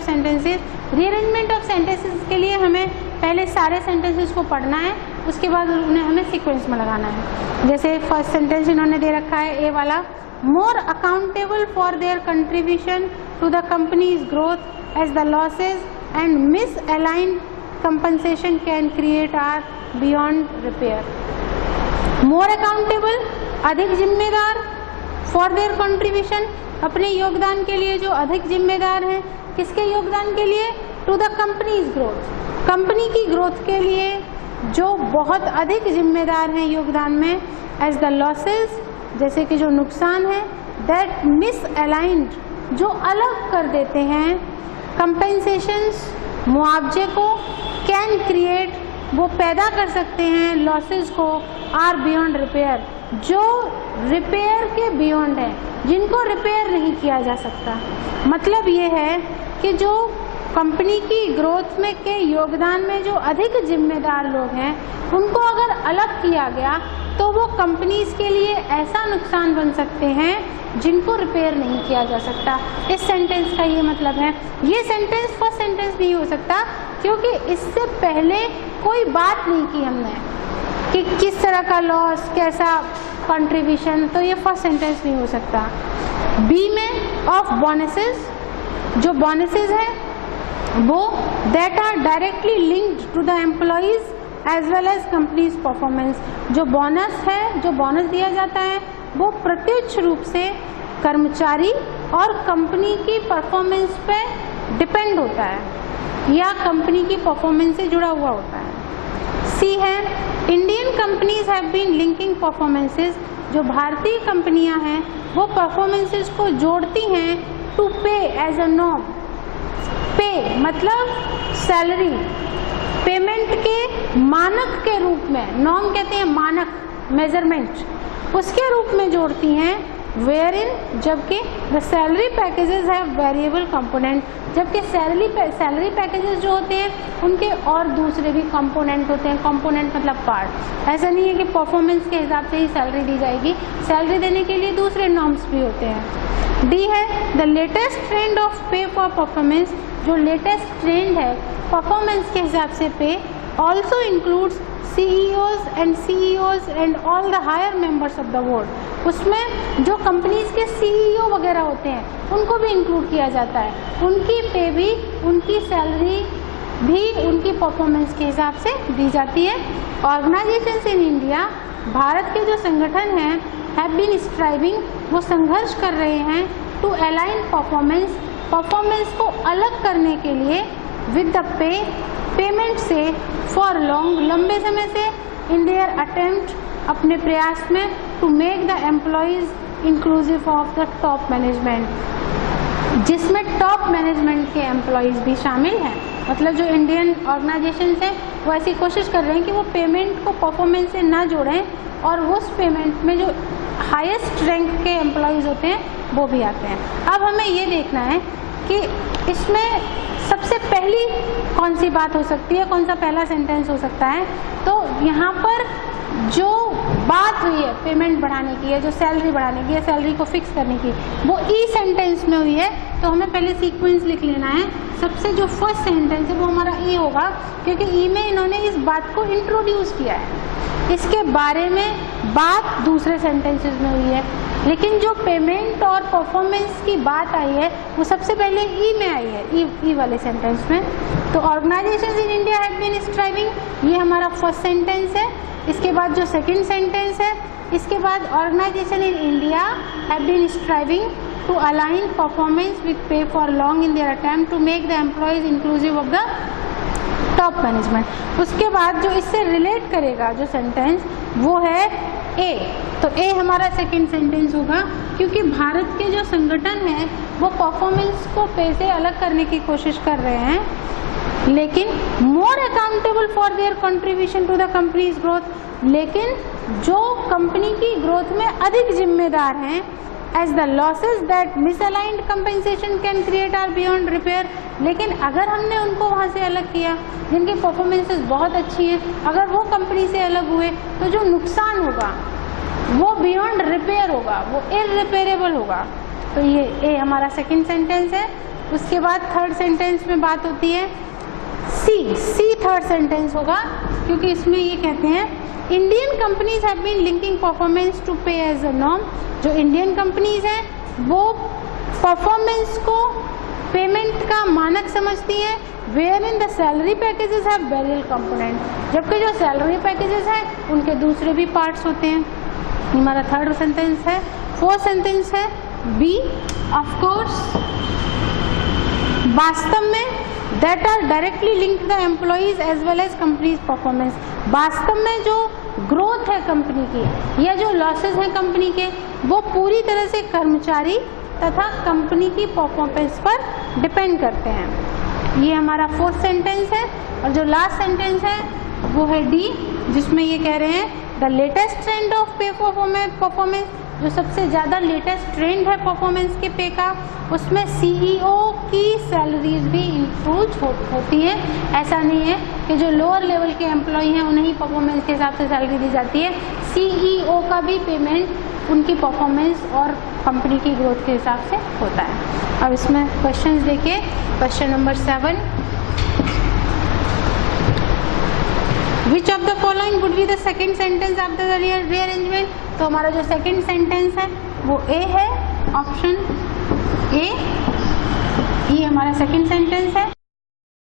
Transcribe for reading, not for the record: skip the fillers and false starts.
Of sentences. Rearrangement of sentences के लिए हमें पहले सारे सेंटेंसेस को पढ़ना है, उसके बाद उन्हें हमें सीक्वेंस में लगाना है। जैसे फर्स्ट सेंटेंस इन्होंने दे रखा है ए वाला, more accountable for their contribution to the company's growth as the losses and misaligned compensation can create are beyond repair. More accountable, अधिक जिम्मेदार, फॉर देयर कंट्रीब्यूशन, अपने योगदान के लिए जो अधिक जिम्मेदार हैं। किसके योगदान के लिए? To the company's growth, company की ग्रोथ के लिए जो बहुत अधिक जिम्मेदार हैं योगदान में। एज द लॉसेज, जैसे कि जो नुकसान है। दैट मिस अलाइंड, जो अलग कर देते हैं। कंपेंसेशंस, मुआवजे को। कैन क्रिएट, वो पैदा कर सकते हैं लॉसेस को। आर बियॉन्ड रिपेयर, जो रिपेयर के बियॉन्ड है, जिनको रिपेयर नहीं किया जा सकता। मतलब ये है कि जो कंपनी की ग्रोथ में के योगदान में जो अधिक जिम्मेदार लोग हैं, उनको अगर अलग किया गया तो वो कंपनीज के लिए ऐसा नुकसान बन सकते हैं जिनको रिपेयर नहीं किया जा सकता। इस सेंटेंस का ये मतलब है। ये सेंटेंस फर्स्ट सेंटेंस नहीं हो सकता क्योंकि इससे पहले कोई बात नहीं की हमने कि किस तरह का लॉस, कैसा कंट्रीब्यूशन, तो ये फर्स्ट सेंटेंस नहीं हो सकता। बी में ऑफ बोनसेस, जो बोनसेस है वो that are directly linked to the employees as well as company's performance. जो बोनस है, जो बोनस दिया जाता है वो प्रत्यक्ष रूप से कर्मचारी और कंपनी की परफॉर्मेंस पे डिपेंड होता है या कंपनी की परफॉर्मेंस से जुड़ा हुआ होता है। सी है, Indian companies have been linking performances, जो भारतीय कंपनियां हैं वो परफॉर्मेंसेस को जोड़ती हैं to pay as a norm. पे मतलब सैलरी, पेमेंट के मानक के रूप में, नॉर्म कहते हैं मानक, मेजरमेंट, उसके रूप में जोड़ती हैं। वेयर इन, जबकि the salary packages have variable component, जबकि सैलरी पैकेजेस जो होते हैं उनके और दूसरे भी कंपोनेंट होते हैं। कंपोनेंट मतलब पार्ट। ऐसा नहीं है कि परफॉर्मेंस के हिसाब से ही सैलरी दी जाएगी, सैलरी देने के लिए दूसरे नॉर्म्स भी होते हैं। डी है, द लेटेस्ट ट्रेंड ऑफ पे फॉर परफॉर्मेंस, जो लेटेस्ट ट्रेंड है परफॉर्मेंस के हिसाब से पे also includes CEOs and all the higher members of the board। उसमें जो कंपनीज के CEO वगैरह होते हैं उनको भी इंक्लूड किया जाता है। उनकी पे भी, उनकी सैलरी भी उनकी परफॉर्मेंस के हिसाब से दी जाती है। ऑर्गेनाइजेशंस इन इंडिया, भारत के जो संगठन हैं, हैव बीन स्ट्राइविंग, वो संघर्ष कर रहे हैं टू अलाइन परफॉर्मेंस, परफॉर्मेंस को अलग करने के लिए विद द पे, पेमेंट से, फॉर लॉन्ग, लंबे समय से, इन देयर अटेम्प्ट, अपने प्रयास में, to make the employees inclusive of the top management, जिसमें टॉप मैनेजमेंट के एम्प्लॉयज भी शामिल हैं। मतलब जो इंडियन ऑर्गेनाइजेशन हैं वो ऐसी कोशिश कर रहे हैं कि वो पेमेंट को परफॉर्मेंस से ना जोड़ें और उस पेमेंट में जो हाईएस्ट रैंक के एम्प्लॉयज होते हैं वो भी आते हैं। अब हमें ये देखना है कि इसमें सबसे पहली कौन सी बात हो सकती है, कौन सा पहला सेंटेंस हो सकता है। तो यहाँ पर जो बात हुई है पेमेंट बढ़ाने की है, जो सैलरी बढ़ाने की है, सैलरी को फिक्स करने की, वो ई सेंटेंस में हुई है। तो हमें पहले सीक्वेंस लिख लेना है। सबसे जो फर्स्ट सेंटेंस है वो हमारा ई होगा क्योंकि ई में इन्होंने इस बात को इंट्रोड्यूस किया है, इसके बारे में बात दूसरे सेंटेंसेस में हुई है। लेकिन जो पेमेंट और परफॉर्मेंस की बात आई है वो सबसे पहले ई में आई है, ई वाले सेंटेंस में। तो organisations in India have been striving, ये हमारा फर्स्ट सेंटेंस है। इसके बाद जो सेकंड सेंटेंस है, इसके बाद organization in India have been striving to align performance with pay for long in their attempt to make the employees inclusive of the top management. उसके बाद जो इससे रिलेट करेगा जो सेंटेंस वो है ए। तो ए हमारा सेकंड सेंटेंस होगा क्योंकि भारत के जो संगठन है वो परफॉर्मेंस को पे से अलग करने की कोशिश कर रहे हैं, लेकिन more accountable for their contribution to the company's growth, लेकिन जो कंपनी की ग्रोथ में अधिक जिम्मेदार हैं, as the losses that misaligned compensation can create are beyond repair. लेकिन अगर हमने उनको वहाँ से अलग किया जिनकी परफॉर्मेंसेस बहुत अच्छी हैं, अगर वो कंपनी से अलग हुए तो जो नुकसान होगा वो बियॉन्ड रिपेयर होगा, वो इररिपेयरेबल होगा। तो ये ए हमारा सेकंड सेंटेंस है। उसके बाद थर्ड सेंटेंस में बात होती है सी थर्ड सेंटेंस होगा, क्योंकि इसमें ये कहते हैं Indian companies have been linking performance to pay as a norm. जो इंडियन कंपनीज हैं वो परफॉर्मेंस को पेमेंट का मानक समझती हैं, where in the salary packages have वेरियल कंपोनेंट, जबकि जो सैलरी पैकेजेस हैं उनके दूसरे भी पार्ट्स होते हैं। हमारा थर्ड सेंटेंस है। फोर्थ सेंटेंस है बी, ऑफ कोर्स वास्तव में that are directly linked the employees as well as company's performance. वास्तव में जो ग्रोथ है कंपनी की या जो लॉसेस हैं कंपनी के, वो पूरी तरह से कर्मचारी तथा कंपनी की परफॉर्मेंस पर डिपेंड करते हैं। ये हमारा फोर्थ सेंटेंस है। और जो लास्ट सेंटेंस है वो है डी, जिसमें ये कह रहे हैं द लेटेस्ट ट्रेंड ऑफ पे परफॉर्मेंस, जो सबसे ज़्यादा लेटेस्ट ट्रेंड है परफॉर्मेंस के पे का, उसमें सीईओ की सैलरीज भी इंक्लूड होती है। ऐसा नहीं है कि जो लोअर लेवल के एम्प्लॉय हैं उन्हें ही परफॉर्मेंस के हिसाब से सैलरी दी जाती है, सीईओ का भी पेमेंट उनकी परफॉर्मेंस और कंपनी की ग्रोथ के हिसाब से होता है। अब इसमें क्वेश्चंस देखिए। Question number 7, which of the following would be the second sentence of the rearrangement. तो हमारा जो सेकेंड सेंटेंस है वो ए है, ऑप्शन ए, ये हमारा सेकेंड सेंटेंस है।